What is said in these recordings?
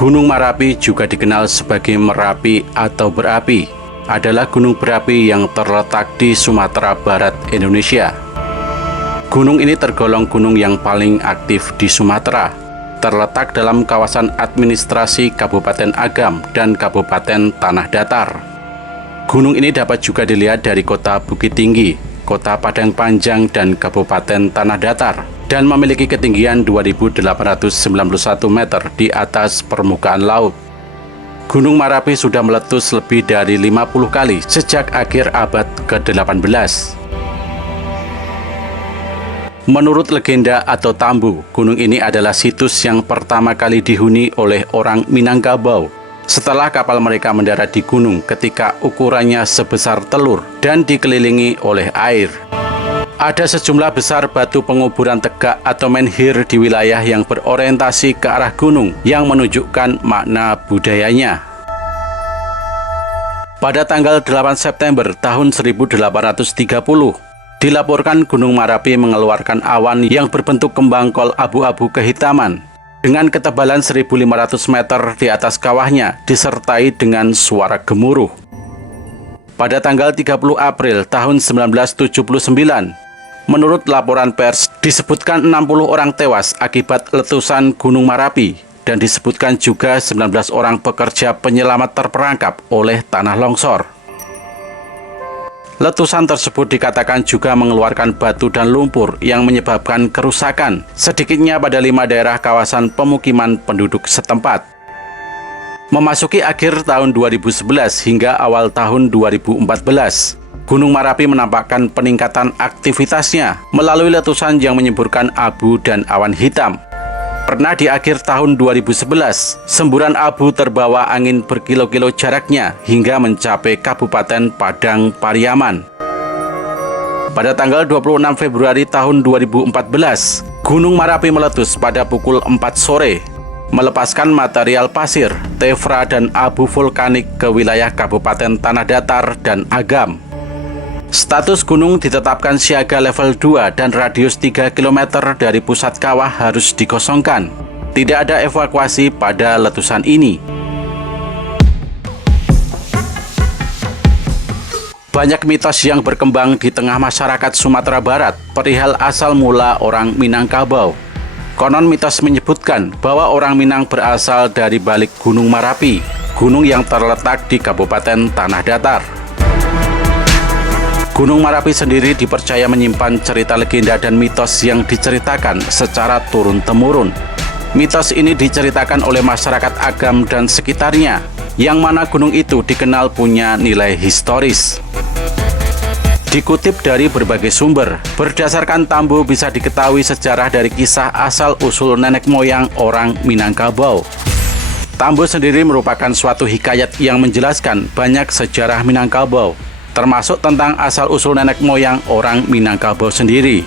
Gunung Merapi, juga dikenal sebagai Merapi atau berapi, adalah gunung berapi yang terletak di Sumatera Barat, Indonesia. Gunung ini tergolong gunung yang paling aktif di Sumatera, terletak dalam kawasan administrasi Kabupaten Agam dan Kabupaten Tanah Datar. Gunung ini dapat juga dilihat dari kota Bukit Tinggi, kota Padang Panjang, dan Kabupaten Tanah Datar, dan memiliki ketinggian 2.891 meter di atas permukaan laut. Gunung Merapi sudah meletus lebih dari 50 kali sejak akhir abad ke-18. Menurut legenda atau tambu, gunung ini adalah situs yang pertama kali dihuni oleh orang Minangkabau setelah kapal mereka mendarat di gunung ketika ukurannya sebesar telur dan dikelilingi oleh air. Ada sejumlah besar batu penguburan tegak atau menhir di wilayah yang berorientasi ke arah gunung yang menunjukkan makna budayanya. Pada tanggal 8 September tahun 1830, dilaporkan Gunung Merapi mengeluarkan awan yang berbentuk kembang kol abu-abu kehitaman dengan ketebalan 1.500 meter di atas kawahnya, disertai dengan suara gemuruh. Pada tanggal 30 April tahun 1979, menurut laporan pers, disebutkan 60 orang tewas akibat letusan Gunung Merapi, dan disebutkan juga 19 orang pekerja penyelamat terperangkap oleh tanah longsor. Letusan tersebut dikatakan juga mengeluarkan batu dan lumpur yang menyebabkan kerusakan sedikitnya pada 5 daerah kawasan pemukiman penduduk setempat. Memasuki akhir tahun 2011 hingga awal tahun 2014, Gunung Merapi menampakkan peningkatan aktivitasnya melalui letusan yang menyemburkan abu dan awan hitam. Pernah di akhir tahun 2011, semburan abu terbawa angin berkilo-kilo jaraknya hingga mencapai Kabupaten Padang Pariaman. Pada tanggal 26 Februari tahun 2014, Gunung Merapi meletus pada pukul 4 sore, melepaskan material pasir, tefra, dan abu vulkanik ke wilayah Kabupaten Tanah Datar dan Agam. Status gunung ditetapkan siaga level 2 dan radius 3 km dari pusat kawah harus dikosongkan. Tidak ada evakuasi pada letusan ini. Banyak mitos yang berkembang di tengah masyarakat Sumatera Barat perihal asal mula orang Minangkabau. Konon mitos menyebutkan bahwa orang Minang berasal dari balik Gunung Merapi, gunung yang terletak di Kabupaten Tanah Datar. Gunung Merapi sendiri dipercaya menyimpan cerita legenda dan mitos yang diceritakan secara turun-temurun. Mitos ini diceritakan oleh masyarakat Agam dan sekitarnya, yang mana gunung itu dikenal punya nilai historis. Dikutip dari berbagai sumber, berdasarkan tambu bisa diketahui sejarah dari kisah asal-usul nenek moyang orang Minangkabau. Tambu sendiri merupakan suatu hikayat yang menjelaskan banyak sejarah Minangkabau, termasuk tentang asal-usul nenek moyang orang Minangkabau sendiri.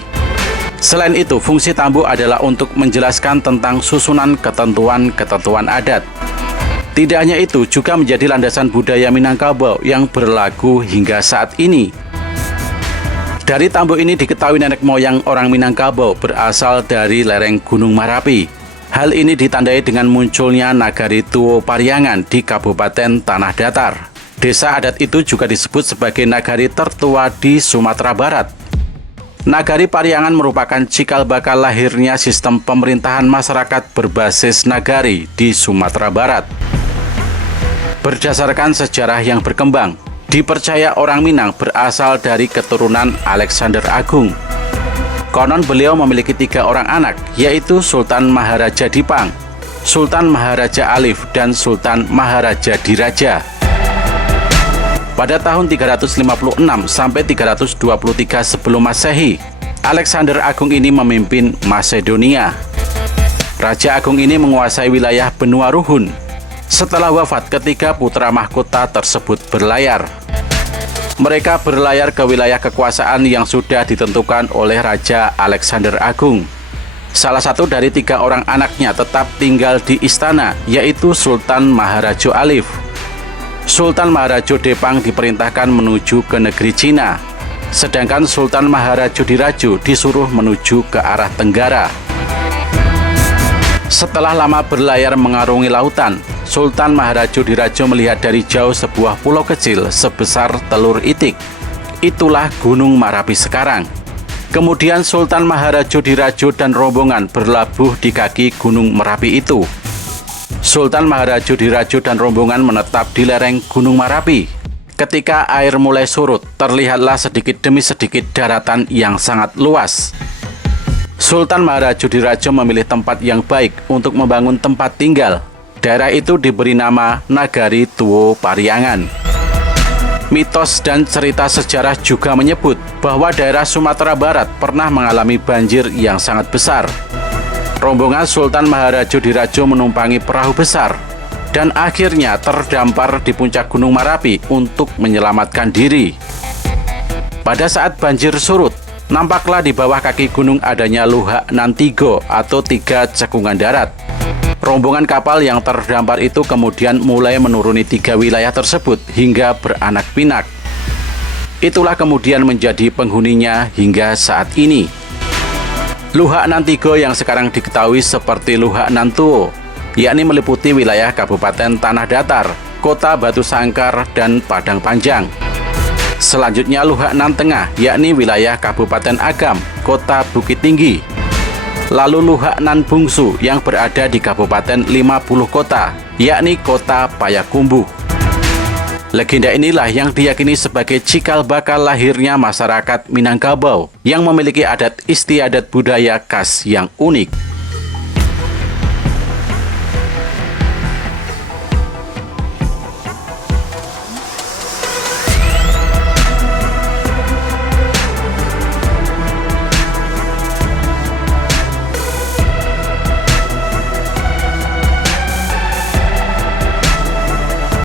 Selain itu, fungsi tambu adalah untuk menjelaskan tentang susunan ketentuan-ketentuan adat. Tidak hanya itu, juga menjadi landasan budaya Minangkabau yang berlaku hingga saat ini. Dari tambu ini diketahui nenek moyang orang Minangkabau berasal dari lereng Gunung Merapi. Hal ini ditandai dengan munculnya Nagari Tuo Pariangan di Kabupaten Tanah Datar. Desa adat itu juga disebut sebagai nagari tertua di Sumatera Barat. Nagari Pariangan merupakan cikal bakal lahirnya sistem pemerintahan masyarakat berbasis nagari di Sumatera Barat. Berdasarkan sejarah yang berkembang, dipercaya orang Minang berasal dari keturunan Alexander Agung. Konon beliau memiliki 3 orang anak, yaitu Sultan Maharaja Dipang, Sultan Maharaja Alif, dan Sultan Maharaja Diraja. Pada tahun 356 sampai 323 sebelum Masehi, Alexander Agung ini memimpin Masedonia. Raja Agung ini menguasai wilayah benua Ruhun setelah wafat ketika putra mahkota tersebut berlayar. Mereka berlayar ke wilayah kekuasaan yang sudah ditentukan oleh Raja Alexander Agung. Salah satu dari 3 orang anaknya tetap tinggal di istana, yaitu Sultan Maharaja Alif. Sultan Maharaja Depang diperintahkan menuju ke negeri Cina, sedangkan Sultan Maharaja Diraju disuruh menuju ke arah Tenggara. Setelah lama berlayar mengarungi lautan, Sultan Maharajodirajo melihat dari jauh sebuah pulau kecil sebesar telur itik. Itulah Gunung Merapi sekarang. Kemudian Sultan Maharajodirajo dan rombongan berlabuh di kaki Gunung Merapi itu. Sultan Maharajodirajo dan rombongan menetap di lereng Gunung Merapi. Ketika air mulai surut, terlihatlah sedikit demi sedikit daratan yang sangat luas. Sultan Maharajodirajo memilih tempat yang baik untuk membangun tempat tinggal. Daerah itu diberi nama Nagari Tuwo Pariangan. Mitos dan cerita sejarah juga menyebut bahwa daerah Sumatera Barat pernah mengalami banjir yang sangat besar. Rombongan Sultan Maharajodirajo menumpangi perahu besar dan akhirnya terdampar di puncak Gunung Merapi untuk menyelamatkan diri. Pada saat banjir surut, nampaklah di bawah kaki gunung adanya Luhak Nan Tigo atau 3 cekungan darat. Rombongan kapal yang terdampar itu kemudian mulai menuruni 3 wilayah tersebut hingga beranak pinak. Itulah kemudian menjadi penghuninya hingga saat ini. Luhak Nan Tigo yang sekarang diketahui seperti Luhak Nan Tuwo, yakni meliputi wilayah Kabupaten Tanah Datar, Kota Batu Sangkar, dan Padang Panjang. Selanjutnya Luhak Nan Tengah, yakni wilayah Kabupaten Agam, Kota Bukit Tinggi. Lalu Luhak Nan Bungsu yang berada di Kabupaten 50 Kota, yakni Kota Payakumbuh. Legenda inilah yang diyakini sebagai cikal bakal lahirnya masyarakat Minangkabau yang memiliki adat istiadat budaya khas yang unik.